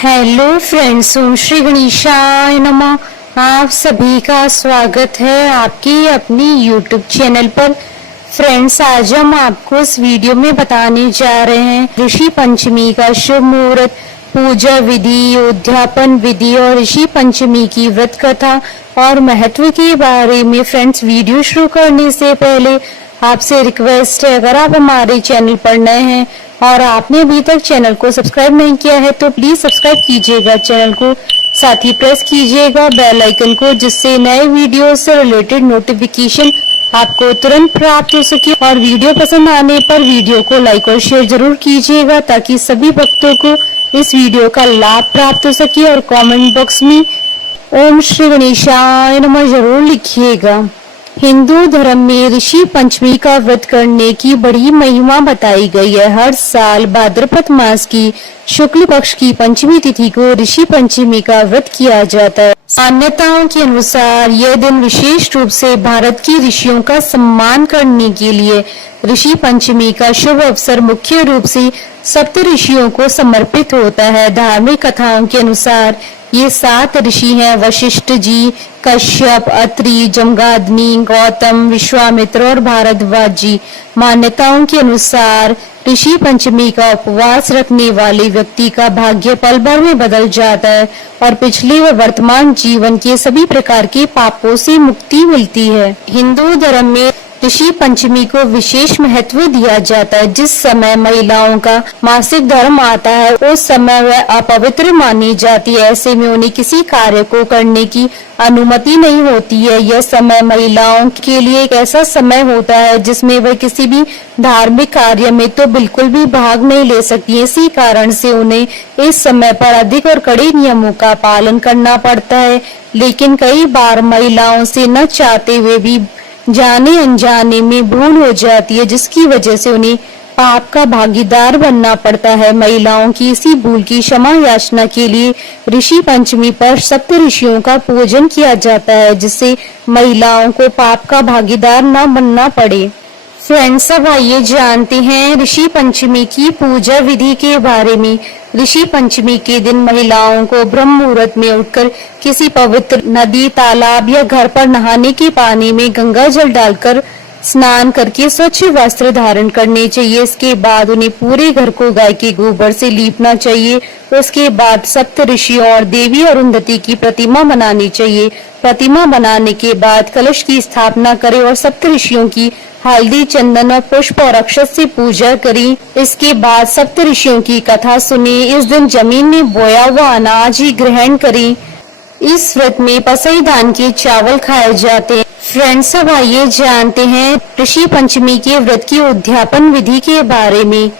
Hello friends, ओम श्री गणेशाय नमः। आप सभी का स्वागत है आपकी अपनी यूट्यूब चैनल पर। फ्रेंड्स, आज हम आपको इस वीडियो में बताने जा रहे हैं ऋषि पंचमी का शुभ मुहूर्त, पूजा विधि, उद्यापन विधि और ऋषि पंचमी की व्रत कथा और महत्व के बारे में। फ्रेंड्स, वीडियो शुरू करने से पहले आपसे रिक्वेस्ट है, अगर आप हमारे चैनल पर नए हैं और आपने अभी तक चैनल को सब्सक्राइब नहीं किया है तो प्लीज सब्सक्राइब कीजिएगा चैनल को, साथ ही प्रेस कीजिएगा बेल आइकन को, जिससे नए वीडियो से रिलेटेड नोटिफिकेशन आपको तुरंत प्राप्त हो सके। और वीडियो पसंद आने पर वीडियो को लाइक और शेयर जरूर कीजिएगा ताकि सभी भक्तों को इस वीडियो का लाभ प्राप्त हो सके। और कमेंट बॉक्स में ओम श्री गणेशाय नमः जरूर लिखिएगा। हिंदू धर्म में ऋषि पंचमी का व्रत करने की बड़ी महिमा बताई गई है। हर साल भाद्रपद मास की शुक्ल पक्ष की पंचमी तिथि को ऋषि पंचमी का व्रत किया जाता है। मान्यताओं के अनुसार यह दिन विशेष रूप से भारत की ऋषियों का सम्मान करने के लिए ऋषि पंचमी का शुभ अवसर मुख्य रूप से सप्त ऋषियों को समर्पित होता है। धार्मिक कथाओं के अनुसार ये 7 ऋषि हैं: वशिष्ठ जी, कश्यप, अत्रि, जमदग्नि, गौतम, विश्वामित्र और भारद्वाज जी। मान्यताओं के अनुसार ऋषि पंचमी का उपवास रखने वाले व्यक्ति का भाग्य पल भर में बदल जाता है और पिछले व वर्तमान जीवन के सभी प्रकार के पापों से मुक्ति मिलती है। हिंदू धर्म में ऋषि पंचमी को विशेष महत्व दिया जाता है। जिस समय महिलाओं का मासिक धर्म आता है उस समय वह अपवित्र मानी जाती है। ऐसे में उन्हें किसी कार्य को करने की अनुमति नहीं होती है। यह समय महिलाओं के लिए एक ऐसा समय होता है जिसमें वह किसी भी धार्मिक कार्य में तो बिल्कुल भी भाग नहीं ले सकती। इसी कारण से उन्हें इस समय पर अधिक और कड़े नियमों का पालन करना पड़ता है। लेकिन कई बार महिलाओं से न चाहते हुए भी जाने अनजाने में भूल हो जाती है, जिसकी वजह से उन्हें पाप का भागीदार बनना पड़ता है। महिलाओं की इसी भूल की क्षमा याचना के लिए ऋषि पंचमी पर सप्त ऋषियों का पूजन किया जाता है, जिससे महिलाओं को पाप का भागीदार न बनना पड़े। फ्रेंड्स, अब आइए जानते हैं ऋषि पंचमी की पूजा विधि के बारे में। ऋषि पंचमी के दिन महिलाओं को ब्रह्म मुहूर्त में उठकर किसी पवित्र नदी, तालाब या घर पर नहाने के पानी में गंगा जल डालकर स्नान करके स्वच्छ वस्त्र धारण करने चाहिए। इसके बाद उन्हें पूरे घर को गाय के गोबर से लीपना चाहिए। उसके बाद सप्त ऋषियों और देवी अरुंधति की प्रतिमा बनानी चाहिए। प्रतिमा बनाने के बाद कलश की स्थापना करें और सप्त ऋषियों की हल्दी, चंदन और पुष्प और अक्षत से पूजा करें। इसके बाद सप्त ऋषियों की कथा सुने। इस दिन जमीन में बोया हुआ अनाज ही ग्रहण करें। इस व्रत में पसई धान के चावल खाए जाते हैं। फ्रेंड्स, अब आइए जानते हैं ऋषि पंचमी के व्रत की उद्यापन विधि के बारे में।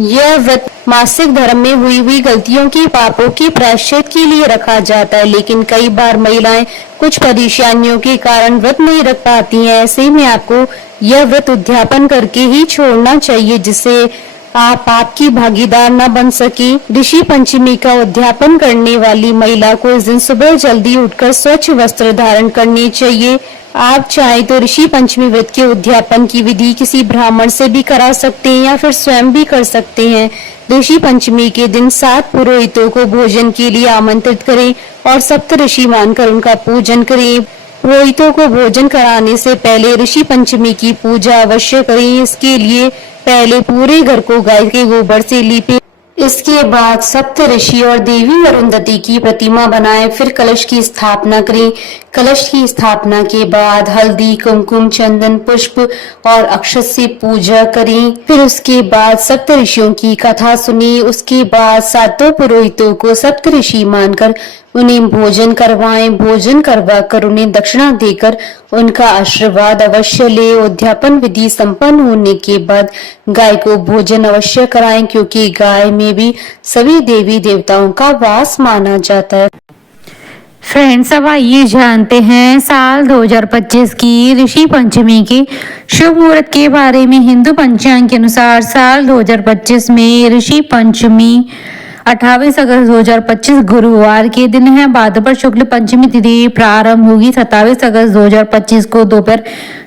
यह व्रत मासिक धर्म में हुई गलतियों की पापों की प्रायश्चित के लिए रखा जाता है, लेकिन कई बार महिलाएं कुछ परेशानियों के कारण व्रत नहीं रख पाती हैं। ऐसे में आपको यह व्रत उद्यापन करके ही छोड़ना चाहिए, जिससे आप आपकी भागीदार न बन सके। ऋषि पंचमी का उद्यापन करने वाली महिला को इस दिन सुबह जल्दी उठकर स्वच्छ वस्त्र धारण करनी चाहिए। आप चाहे तो ऋषि पंचमी व्रत के उद्यापन की विधि किसी ब्राह्मण से भी करा सकते हैं या फिर स्वयं भी कर सकते हैं। ऋषि पंचमी के दिन 7 पुरोहितों को भोजन के लिए आमंत्रित करें और सप्त ऋषि मानकर उनका पूजन करें। पुरोहितों को भोजन कराने से पहले ऋषि पंचमी की पूजा अवश्य करें। इसके लिए पहले पूरे घर को गाय के गोबर से लीपें। इसके बाद सप्त ऋषि और देवी अरुंधति की प्रतिमा बनाएं। फिर कलश की स्थापना करें। कलश की स्थापना के बाद हल्दी, कुमकुम, चंदन, पुष्प और अक्षत से पूजा करें। फिर उसके बाद सप्त ऋषियों की कथा सुनी। उसके बाद 7 पुरोहितों को सप्त ऋषि मानकर उन्हें भोजन करवाएं। भोजन करवा कर उन्हें दक्षिणा देकर उनका आशीर्वाद अवश्य ले। उद्यापन विधि संपन्न होने के बाद गाय को भोजन अवश्य कराएं, क्योंकि गाय में भी सभी देवी देवताओं का वास माना जाता है। फ्रेंड्स, अब आइए जानते हैं साल 2025 की ऋषि पंचमी के शुभ मुहूर्त के बारे में। हिंदू पंचांग के अनुसार साल 2025 में ऋषि पंचमी 28 अगस्त 2025 गुरुवार के दिन है। भाद्रपद शुक्ल पंचमी तिथि प्रारंभ होगी 27 अगस्त 2025 को दोपहर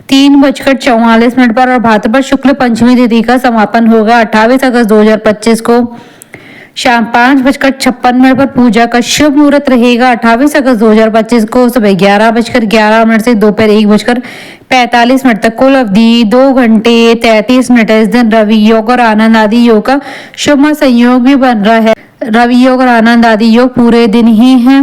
3:44 पर और भाद्रपद शुक्ल पंचमी तिथि का समापन होगा 28 अगस्त 2025 को शाम 5:56 पर पूजा का शुभ मुहूर्त रहेगा 28 अगस्त 2025 को सुबह 11:11 से दोपहर 1:45 तक। कुल अवधि 2 घंटे 33 मिनट है। इस दिन रवि योग और आनंद आदि योग का शुभ संयोग भी बन रहा है। रवि योग और आनंद आदि योग पूरे दिन ही है।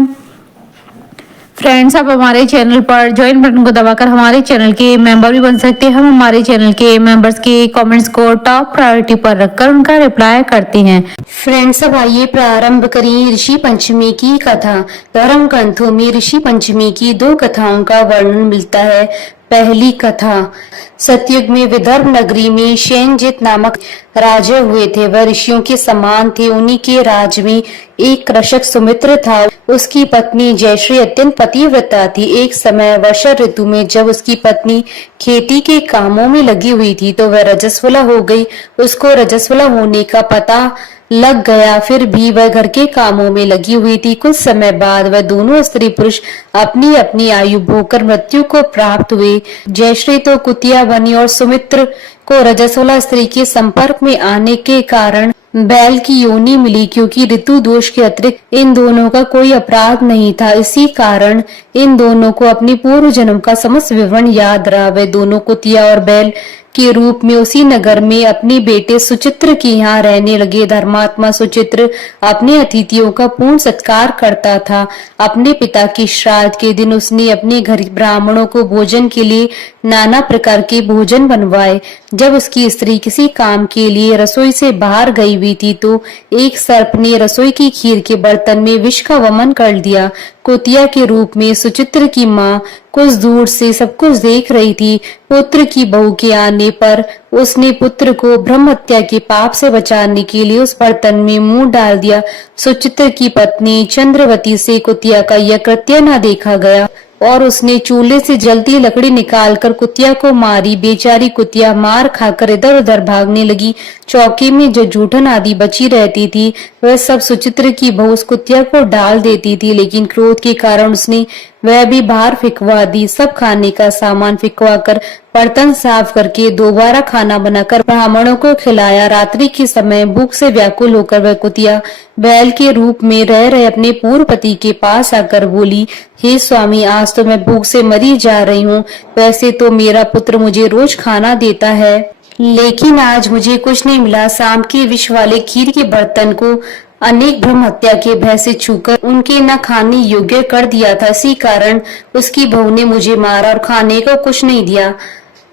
फ्रेंड्स, आप हमारे चैनल पर ज्वाइन बटन को दबाकर हमारे चैनल के मेंबर भी बन सकते हैं। हम हमारे चैनल के मेंबर्स के कमेंट्स को टॉप प्रायोरिटी पर रखकर उनका रिप्लाई करते हैं। फ्रेंड्स, अब आइए प्रारंभ करें ऋषि पंचमी की कथा। धर्म ग्रंथों में ऋषि पंचमी की 2 कथाओं का वर्णन मिलता है। पहली कथा, सतयुग में विदर्भ नगरी में शैनजित नामक राजा हुए थे। वह ऋषियों के समान थे। उन्हीं के राज में एक कृषक सुमित्र था। उसकी पत्नी जयश्री अत्यंत पतिव्रता थी। एक समय वर्षा ऋतु में जब उसकी पत्नी खेती के कामों में लगी हुई थी तो वह रजस्वला हो गई। उसको रजस्वला होने का पता लग गया, फिर भी वह घर के कामों में लगी हुई थी। कुछ समय बाद वह दोनों स्त्री पुरुष अपनी अपनी आयु भोगकर मृत्यु को प्राप्त हुए। जयश्री तो कुतिया बनी और सुमित्र को रजस्वला स्त्री के संपर्क में आने के कारण बैल की योनि मिली, क्योंकि ऋतु दोष के अतिरिक्त इन दोनों का कोई अपराध नहीं था। इसी कारण इन दोनों को अपनी पूर्व जन्म का समस्त विवरण याद रहा। वे दोनों कुतिया और बैल के रूप में उसी नगर में अपने बेटे सुचित्र के यहाँ रहने लगे। धर्मात्मा सुचित्र अपने अतिथियों का पूर्ण सत्कार करता था। अपने पिता की श्राद्ध के दिन उसने अपने घर ब्राह्मणों को भोजन के लिए नाना प्रकार के भोजन बनवाए। जब उसकी स्त्री किसी काम के लिए रसोई से बाहर गई हुई थी तो एक सर्प ने रसोई की खीर के बर्तन में विष का वमन कर दिया। कुतिया के रूप में सुचित्र की माँ कुछ दूर से सब कुछ देख रही थी। पुत्र की बहू के आने पर उसने पुत्र को ब्रह्म हत्या के पाप से बचाने के लिए उस बर्तन में मुंह डाल दिया। सुचित्र की पत्नी चंद्रवती से कुतिया का यह कृत्य न देखा गया और उसने चूल्हे से जलती लकड़ी निकालकर कुतिया को मारी। बेचारी कुतिया मार खाकर इधर उधर भागने लगी। चौकी में जो जूठन आदि बची रहती थी वह सब सुचित्र की बहू उस कुतिया को डाल देती थी, लेकिन क्रोध के कारण उसने वह भी बाहर फिकवा दी। सब खाने का सामान फिकवा कर बर्तन साफ करके दोबारा खाना बनाकर ब्राह्मणों को खिलाया। रात्रि के समय भूख से व्याकुल होकर वह कुतिया बैल के रूप में रह रहे अपने पूर्व पति के पास आकर बोली, हे स्वामी, आज तो मैं भूख से मरी जा रही हूँ। वैसे तो मेरा पुत्र मुझे रोज खाना देता है, लेकिन आज मुझे कुछ नहीं मिला। शाम के विष वाले खीर के बर्तन को अनेक ब्रह्म हत्या के भय से छूकर उनके न खाने योग्य कर दिया था। इसी कारण उसकी बहू ने मुझे मारा और खाने को कुछ नहीं दिया।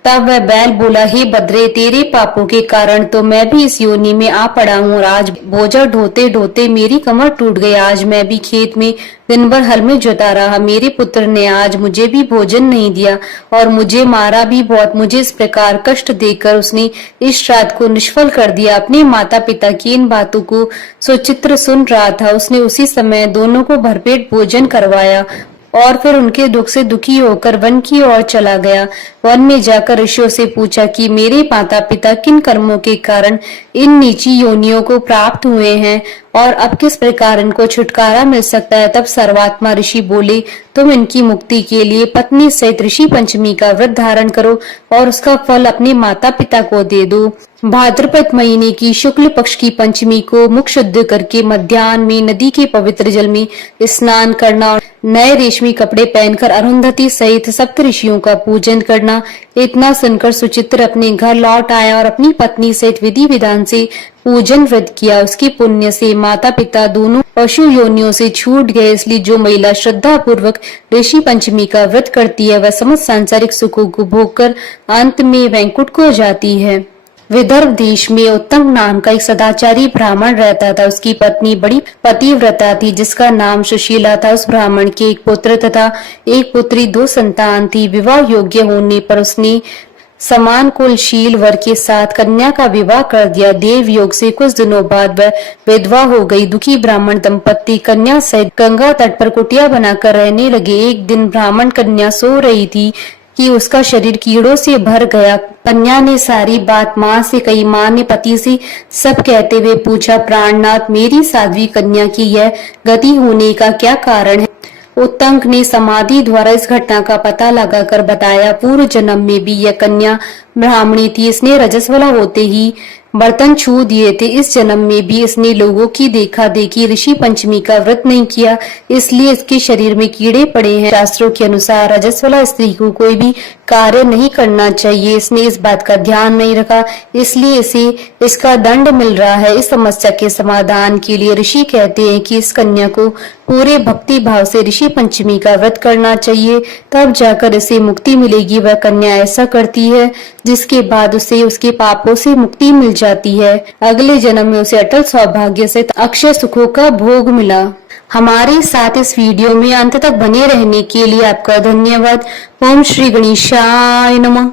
तब वह बैल बोला, हे बद्रे, तेरे पापों के कारण तो मैं भी इस योनि में आ पड़ा हूँ। आज बोझा ढोते ढोते मेरी कमर टूट गई। आज मैं भी खेत में दिन भर हल में जोता रहा। मेरे पुत्र ने आज मुझे भी भोजन नहीं दिया और मुझे मारा भी बहुत। मुझे इस प्रकार कष्ट देकर उसने इस श्राद्ध को निष्फल कर दिया। अपने माता पिता की इन बातों को सुचित्र सुन रहा था। उसने उसी समय दोनों को भरपेट भोजन करवाया और फिर उनके दुख से दुखी होकर वन की ओर चला गया। वन में जाकर ऋषियों से पूछा कि मेरे माता पिता किन कर्मों के कारण इन नीची योनियों को प्राप्त हुए हैं और अब किस प्रकार इनको छुटकारा मिल सकता है। तब सर्वात्मा ऋषि बोले, तुम इनकी मुक्ति के लिए पत्नी सहित ऋषि पंचमी का व्रत धारण करो और उसका फल अपने माता पिता को दे दो। भाद्रपद महीने की शुक्ल पक्ष की पंचमी को मुख शुद्ध करके मध्याह्न में नदी के पवित्र जल में स्नान करना और नए रेशमी कपड़े पहनकर अरुंधति सहित सप्त ऋषियों का पूजन करना। इतना सुनकर सुचित्र अपने घर लौट आया और अपनी पत्नी सहित विधि विधान से पूजन व्रत किया। उसके पुण्य से माता पिता दोनों पशु योनियों से छूट गए। इसलिए जो महिला श्रद्धा पूर्वक ऋषि पंचमी का व्रत करती है वह समस्त सांसारिक सुखों को भोग कर अंत में वैकुंठ को जाती है। विदर्भ देश में उत्तम नाम का एक सदाचारी ब्राह्मण रहता था। उसकी पत्नी बड़ी पतिव्रता थी जिसका नाम सुशीला था। उस ब्राह्मण के एक पुत्र तथा एक पुत्री, 2 संतान थी। विवाह योग्य होने पर उसने समान कुलशील वर के साथ कन्या का विवाह कर दिया। देव योग से कुछ दिनों बाद वह विधवा हो गई। दुखी ब्राह्मण दंपत्ति कन्या सहित गंगा तट पर कुटिया बनाकर रहने लगे। एक दिन ब्राह्मण कन्या सो रही थी कि उसका शरीर कीड़ों से भर गया। कन्या ने सारी बात माँ से कही। माँ ने पति से सब कहते हुए पूछा, प्राणनाथ, मेरी साध्वी कन्या की यह गति होने का क्या कारण है। उत्तंक ने समाधि द्वारा इस घटना का पता लगाकर बताया, पूर्व जन्म में भी यह कन्या ब्राह्मणी थी। इसने रजस्वला होते ही बर्तन छू दिए थे। इस जन्म में भी इसने लोगों की देखा देखी ऋषि पंचमी का व्रत नहीं किया, इसलिए इसके शरीर में कीड़े पड़े हैं। शास्त्रों के अनुसार रजस्वला स्त्री को कोई भी कार्य नहीं करना चाहिए। इसने इस बात का ध्यान नहीं रखा, इसलिए इसे इसका दंड मिल रहा है। इस समस्या के समाधान के लिए ऋषि कहते हैं कि इस कन्या को पूरे भक्ति भाव से ऋषि पंचमी का व्रत करना चाहिए, तब जाकर इसे मुक्ति मिलेगी। वह कन्या ऐसा करती है जिसके बाद उसे उसके पापों से मुक्ति मिल जाती है। अगले जन्म में उसे अटल सौभाग्य से अक्षय सुखों का भोग मिला। हमारे साथ इस वीडियो में अंत तक बने रहने के लिए आपका धन्यवाद। ओम श्री गणेशाय नमः।